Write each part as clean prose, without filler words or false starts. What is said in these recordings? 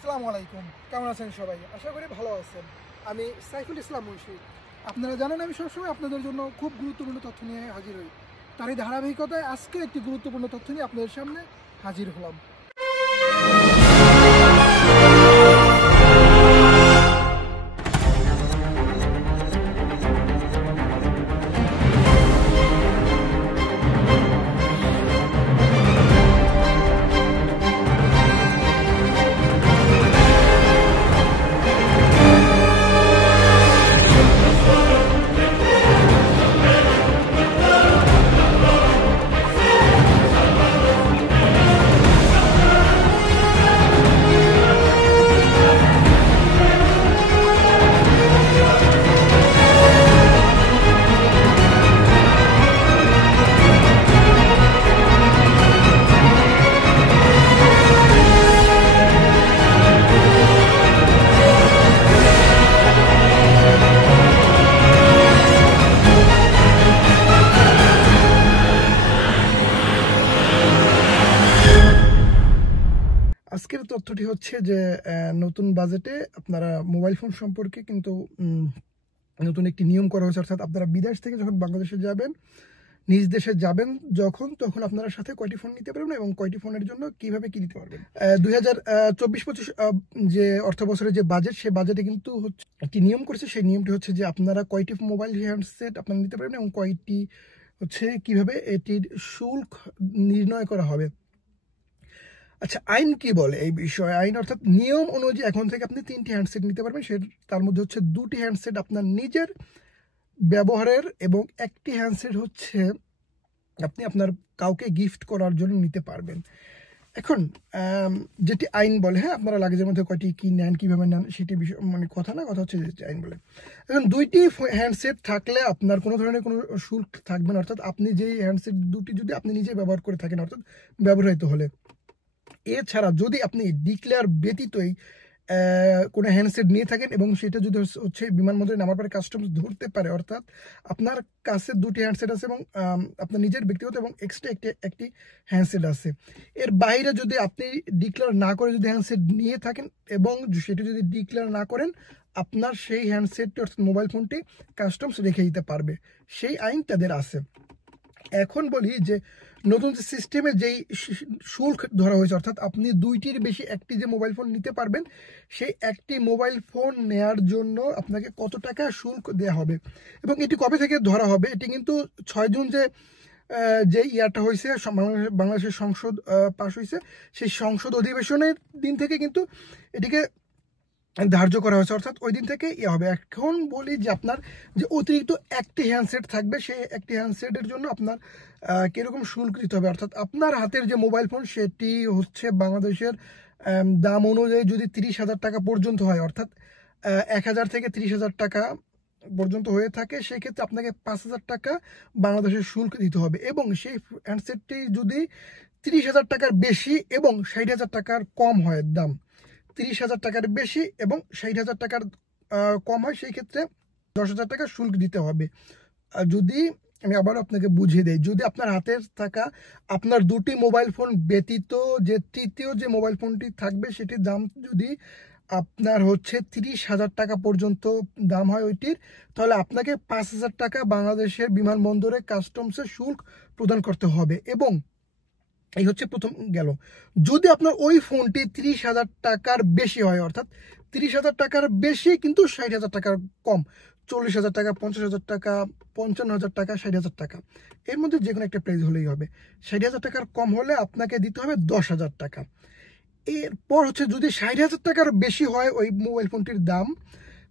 আসসালামু আলাইকুম, কেমন আছেন সবাই? আশা করি ভালো আছেন। আমি সাইফুল ইসলাম মুন্সি। আপনারা জানেন আমি সবসময় আপনাদের জন্য খুব গুরুত্বপূর্ণ তথ্য নিয়ে হাজির হই। তারই ধারাবাহিকতায় আজকে একটি গুরুত্বপূর্ণ তথ্য নিয়ে আপনাদের সামনে হাজির হলাম। আজকের তথ্যটি হচ্ছে যে নতুন বাজেটে আপনারা মোবাইল ফোন সম্পর্কে কিন্তু নতুন একটি নিয়ম করা হয়েছে। অর্থাৎ আপনারা বিদেশ থেকে যখন বাংলাদেশে যাবেন, নিজ দেশে যাবেন তখন আপনারা সাথে কয়টি ফোন নিতে পারবেন এবং কয়টি ফোনের জন্য কিভাবে কি নিতে পারবেন। 2024-25 যে অর্থ বছরের যে বাজেট, সেই বাজেটে কিন্তু হচ্ছে একটি নিয়ম করেছে। সেই নিয়মটি হচ্ছে যে আপনারা কয়টি মোবাইল হ্যান্ডসেট আপনারা নিতে পারবেন এবং কয়টি হচ্ছে কিভাবে এটির শুল্ক নির্ণয় করা হবে। আচ্ছা, আইন কি বলে এই বিষয়ে? আইন অর্থাৎ নিয়ম অনুযায়ী এখন থেকে আপনি 3টি হ্যান্ডসেট নিতে পারবেন। তার মধ্যে হচ্ছে 2টি হ্যান্ডসেট আপনার নিজের ব্যবহারের এবং একটি হ্যান্ডসেট হচ্ছে আপনি আপনার কাউকে গিফট করার জন্য নিতে পারবেন। এখন যেটি আইন বলে, হ্যাঁ, আপনারা লাগেজের মধ্যে কয়টি কি নেন, কিভাবে নেন, সেটি বিষয় কথা না, কথা হচ্ছে যেটি আইন বলে। এখন 2টি হ্যান্ডসেট থাকলে আপনার কোনো ধরনের কোনো শুল্ক থাকবে না। অর্থাৎ আপনি যেই হ্যান্ডসেট 2টি যদি আপনি নিজে ব্যবহার করে থাকেন, অর্থাৎ ব্যবহৃত হলে। এছাড়া যদি আপনি ডিক্লেয়ার ব্যতীতই কোনো হ্যান্ডসেট নিয়ে থাকেন এবং সেটা যদি হচ্ছে বিমানবন্দরে নামার পরে কাস্টমস ধরতে পারে, অর্থাৎ আপনার কাছে 2টি হ্যান্ডসেট আছে এবং আপনার নিজের ব্যক্তিগত এবং এক্সট্রা একটি হ্যান্ডসেট আছে, এর বাইরে যদি আপনি ডিক্লেয়ার না করে যদি হ্যান্ডসেট নিয়ে থাকেন এবং সেটি যদি ডিক্লেয়ার না করেন, আপনার সেই হ্যান্ডসেটটি অর্থাৎ মোবাইল ফোনটি কাস্টমস রেখে দিতে পারবে। সেই আইন তাদের আছে। এখন বলি যে নতুন যে সিস্টেমে যেই শুল্ক ধরা হয়েছে, অর্থাৎ আপনি 2টির বেশি একটি যে মোবাইল ফোন নিতে পারবেন, সেই একটি মোবাইল ফোন নেয়ার জন্য আপনাকে কত টাকা শুল্ক দেওয়া হবে এবং এটি কবে থেকে ধরা হবে, এটি কিন্তু 6 জুন যে ইয়ারটা হয়েছে, বাংলাদেশের সংসদ পাশ হয়েছে, সেই সংসদ অধিবেশনের দিন থেকে কিন্তু এটিকে ধার্য করা হয়েছে। অর্থাৎ ওই দিন থেকে হবে। এখন বলি যে আপনার যে অতিরিক্ত একটি হ্যান্ডসেট থাকবে, সেই একটি হ্যান্ডসেটের জন্য আপনার কিরকম শুল্ক দিতে হবে। অর্থাৎ আপনার হাতের যে মোবাইল ফোন সেটি হচ্ছে বাংলাদেশের দাম অনুযায়ী যদি 30,000 টাকা পর্যন্ত হয়, অর্থাৎ 1,000 থেকে 30,000 টাকা পর্যন্ত হয়ে থাকে, সেই ক্ষেত্রে আপনাকে 5,000 টাকা বাংলাদেশের শুল্ক দিতে হবে। এবং সেই হ্যান্ডসেটটি যদি 30,000 টাকার বেশি এবং 60,000 টাকার কম হয় দাম, 30,000 টাকার বেশি এবং 60,000 টাকার কম হয়, সেই ক্ষেত্রে 10,000 টাকা শুল্ক দিতে হবে। যদি আমি আবার আপনাকে বুঝিয়ে দিই, যদি আপনার হাতের থাকা আপনার 2টি মোবাইল ফোন ব্যতীত যে তৃতীয় যে মোবাইল ফোনটি থাকবে, সেটির দাম যদি আপনার হচ্ছে 30,000 টাকা পর্যন্ত দাম হয় ওইটির, তাহলে আপনাকে 5,000 টাকা বাংলাদেশের বিমানবন্দরে কাস্টমসের শুল্ক প্রদান করতে হবে। এবং এই হচ্ছে প্রথম গেল। যদি আপনার ওই ফোনটি 30,000 টাকার বেশি হয়, অর্থাৎ 30,000 টাকার বেশি কিন্তু 60,000 টাকার কম, 40,000 টাকা, 50,000 টাকা, 55,000 টাকা, 60,000 টাকা, এর মধ্যে যে কোনো একটা প্রাইস হলেই হবে। 60,000 টাকার কম হলে আপনাকে দিতে হবে 10,000 টাকা। এরপর হচ্ছে যদি 60,000 টাকার বেশি হয় ওই মোবাইল ফোনটির দাম,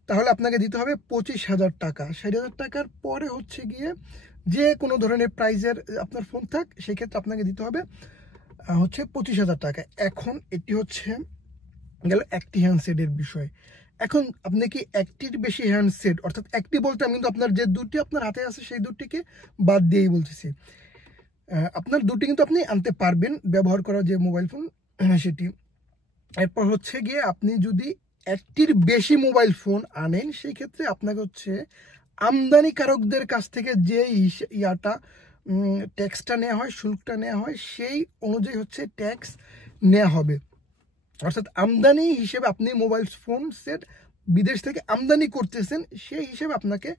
তাহলে আপনাকে দিতে হবে 25,000 টাকা। 60,000 টাকার পরে হচ্ছে গিয়ে যে কোনো ধরনের প্রাইজের আপনার ফোন থাক, সেক্ষেত্রে আপনাকে দিতে হবে হচ্ছে 25,000 টাকা। এখন এটি হচ্ছে গেল একটি হ্যান্ডসেটের বিষয়। এখন আপনি কি একটির বেশি হ্যান্ডসেট, অর্থাৎ একটি বলতে আমি কিন্তু আপনার যে 2টি আপনার হাতে আছে সেই 2টিকে বাদ দিয়েই বলতেছি, আপনার 2টি কিন্তু আপনি আনতে পারবেন ব্যবহার করা যে মোবাইল ফোন সেটি। এরপর হচ্ছে গিয়ে আপনি যদি একটির বেশি মোবাইল ফোন আনেন, সেই ক্ষেত্রে আপনাকে হচ্ছে আমদানিকারকদের কাছ থেকে যে ট্যাক্সটা নেওয়া হয়, শুল্কটা নেওয়া হয়, সেই অনুযায়ী হচ্ছে ট্যাক্স নেওয়া হবে। অর্থাৎ আমদানি হিসেবে আপনি মোবাইল ফোন সেট বিদেশ থেকে আমদানি করতেছেন, সেই হিসেবে আপনাকে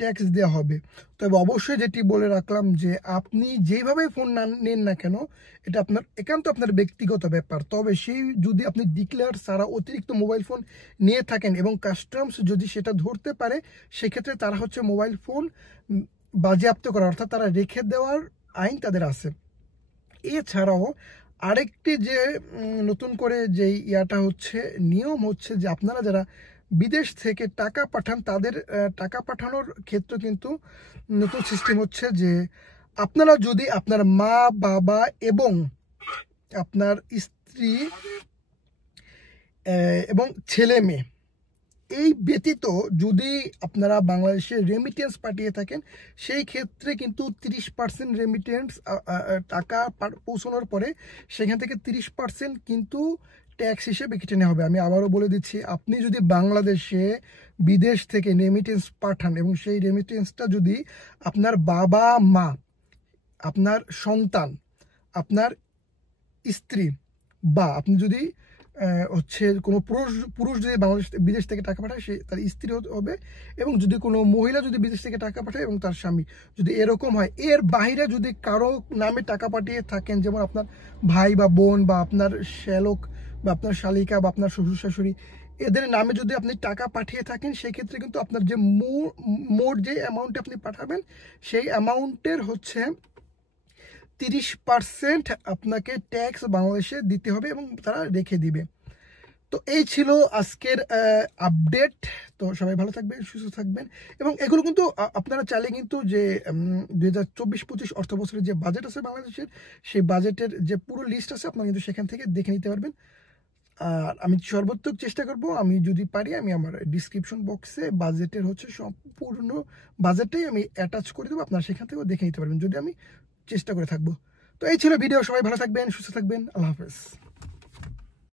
ট্যাক্স দেওয়া হবে। তবে অবশ্যই যেটি বলে রাখলাম যে আপনি যেভাবে ফোন নেন না কেন, এটা আপনার একান্ত আপনার ব্যক্তিগত ব্যাপার। তবে সেই যদি আপনি ডিক্লেয়ার ছাড়া অতিরিক্ত মোবাইল ফোন নিয়ে থাকেন এবং কাস্টমস যদি সেটা ধরতে পারে, সেক্ষেত্রে তারা হচ্ছে মোবাইল ফোন বাজেয়াপ্ত করা, অর্থাৎ তারা রেখে দেওয়ার আইন তাদের আছে। এছাড়াও আরেকটি যে নতুন করে যেই ইয়াটা হচ্ছে, নিয়ম হচ্ছে যে আপনারা যারা বিদেশ থেকে টাকা পাঠান, তাদের টাকা পাঠানোর ক্ষেত্রে কিন্তু নতুন সিস্টেম হচ্ছে যে আপনারা যদি আপনার মা বাবা এবং আপনার স্ত্রী এবং ছেলে মেয়ে এই ব্যতীত যদি আপনারা বাংলাদেশে রেমিটেন্স পাঠিয়ে থাকেন, সেই ক্ষেত্রে কিন্তু 30% রেমিটেন্স টাকা পৌঁছানোর পরে সেখান থেকে 30% কিন্তু ট্যাক্স হিসেবে কেটে নেওয়া হবে। আমি আবারও বলে দিচ্ছি, আপনি যদি বাংলাদেশে বিদেশ থেকে রেমিটেন্স পাঠান এবং সেই রেমিটেন্সটা যদি আপনার বাবা মা, আপনার সন্তান, আপনার স্ত্রী, বা আপনি যদি হচ্ছে কোনো পুরুষ যদি বাংলাদেশ বিদেশ থেকে টাকা পাঠায়, সে তার স্ত্রী হবে, এবং যদি কোনো মহিলা যদি বিদেশ থেকে টাকা পাঠায় এবং তার স্বামী, যদি এরকম হয়, এর বাইরে যদি কারো নামে টাকা পাঠিয়ে থাকেন, যেমন আপনার ভাই বা বোন বা আপনার শ্যালক বা আপনার শালিকা বা আপনার শ্বশুর শাশুড়ি, এদের নামে যদি আপনি টাকা পাঠিয়ে থাকেন, সেক্ষেত্রে কিন্তু আপনার যে মোট যে অ্যামাউন্টে আপনি পাঠাবেন, সেই অ্যামাউন্টের হচ্ছে 30% আপনাকে ট্যাক্স বাংলাদেশে দিতে হবে এবং তারা রেখে দিবে। তো এই ছিল আজকের আপডেট। তো সবাই ভালো থাকবেন, সুস্থ থাকবেন, এবং এগুলো কিন্তু আপনারা চাইলে কিন্তু যে 2024-25 অর্থ বছরের যে বাজেট আছে বাংলাদেশের, সেই বাজেটের যে পুরো লিস্ট আছে আপনারা কিন্তু সেখান থেকে দেখে নিতে পারবেন। আর আমি সর্বোত্তম চেষ্টা করব, আমি যদি পারি আমি আমার ডিসক্রিপশন বক্সে বাজেটের হচ্ছে সম্পূর্ণ বাজেটটাই আমি অ্যাটাচ করে দেবো, আপনারা সেখান থেকেও দেখে নিতে পারবেন যদি আমি চেষ্টা করে থাকবো। তো এই ছিল ভিডিও, সবাই ভালো থাকবেন, সুস্থ থাকবেন, আল্লাহ হাফেজ।